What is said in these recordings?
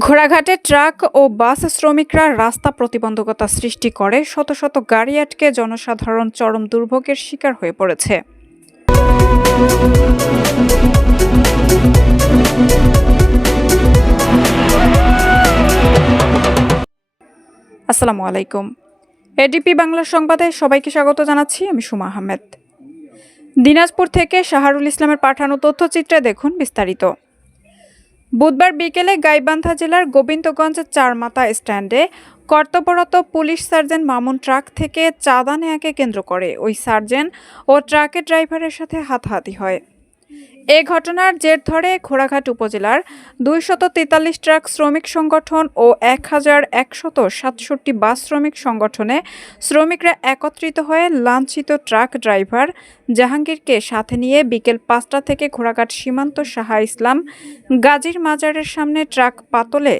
ঘোড়াঘাটে truck ও বাস শ্রমিকরা রাস্তা প্রতিবন্ধকতা সৃষ্টি করে শত শত গাড়ি আটকে জনসাধারণ চরম দুর্ভোগের শিকার হয়ে পড়েছে। আসসালামু আলাইকুম। এডিপি বাংলা সংবাদে সবাইকে স্বাগত জানাচ্ছি। আমি সুমা আহমেদ। দিনাজপুর থেকে শাহরুল ইসলামের পাঠানো তথ্যচিত্রে দেখুন বিস্তারিত। বুধবার বিকেলে গাইবান্ধা জেলার গোবিন্দগঞ্জ চারমাথা স্ট্যান্ডে কর্তব্যরত পুলিশ সার্জেন্ট মামুন ট্রাক থেকে চাঁদা নেয়াকে কেন্দ্র করে ওই সার্জেন্ট ও ট্রাকের ড্রাইভারের সাথে হাতাহাতি হয়। এ ঘটনার জের ধরে ঘোড়াঘাট উপজেলার 243 ট্রাক শ্রমিক সংগঠন ও 1167 বাস শ্রমিক সংগঠনে শ্রমিকরা একত্রিত হয়ে লাঞ্ছিত ট্রাক ড্রাইভার জাহাঙ্গীরকে সাথে নিয়ে বিকেল 5টা থেকে ঘোড়াঘাট সীমান্ত শাহ ইসলাম গাজীর মাজারের সামনে ট্রাক পাতলে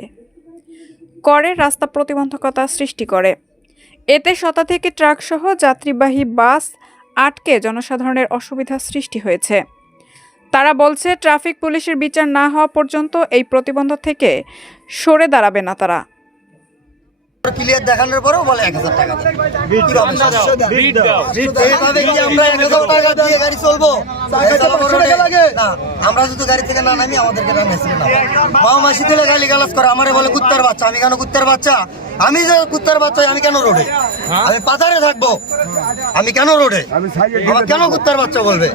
করে রাস্তা প্রতিবন্ধকতা সৃষ্টি করে। এতে শতাধিক ট্রাকসহ যাত্রীবাহী বাস আটকে জনসাধারণের অসুবিধা সৃষ্টি হয়েছে। তারা বলছে, ট্রাফিক পুলিশের বিচার না হওয়া পর্যন্ত এই প্রতিবন্ধক থেকে সরে দাঁড়াবে না তারা। ক্লিয়ার দেখানোর পরেও বলে 1000 টাকা এইভাবে কি আমরা 1000 টাকা দিয়ে গাড়ি চলবো? আমরা যদি গাড়ি থেকে না নামি আমাদেরকে মা মাসি তুলে গালি গালাজ করে আমারে বলে কুত্তার বাচ্চা। আমি কেন কুত্তার বাচ্চা? আমি যে কুত্তার বাচ্চা আমি কেন রোডে? আমি পাতারে থাকবো, আমি কেন রোডে? আমার কেন কুত্তার বাচ্চা বলবে?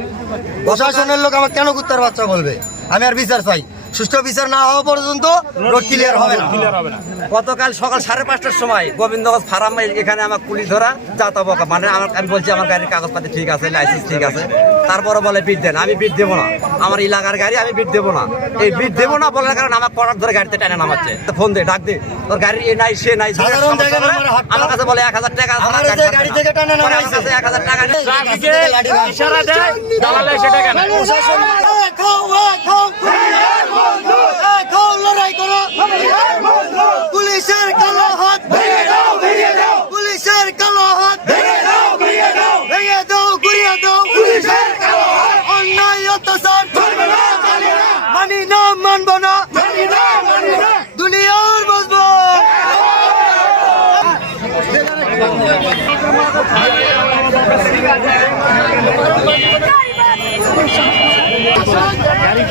প্রশাসনের লোক আমার কেন কুত্তার বাচ্চা বলবে? আমি আর বিচার চাই। সুষ্ঠু বিচার না হওয়া পর্যন্ত রোড ক্লিয়ার হবে না। গতকাল সকাল 5:30টার সময় গোবিন্দগঞ্জ ফার্ম এখানে আমার পুলিশ ধরা যাতা বকা, মানে আমি বলছি আমার গাড়ির কাগজপাতি ঠিক আছে, লাইসেন্স ঠিক আছে, তারপরে বলে বিট দেন। আমি বিট দেবো না, আমার এলাকার গাড়ি, আমি বিট দেবো না। এই বিট দেবো না বলার কারণে আমার করার ধরে গাড়িতে টেনে নামাচ্ছে। ফোন দে, ডাক দে, তোর গাড়ি এ নাই সে নাই, আমার কাছে বলে 1000 টাকা, গাড়ি থেকে টানে নামাইছে 1000 টাকা ইশারা দেয়, দালালে সেটা কেন? পুলিশের কালো হাত ভেঙে দাও, পুলিশের কালো হাত ভেঙে দাও, ঘুরিয়ে দাও, পুলিশের কালো হাত। অন্যায় অত্যাচার মানি না, মানব না, দুনিয়ার বসবো। গাড়ি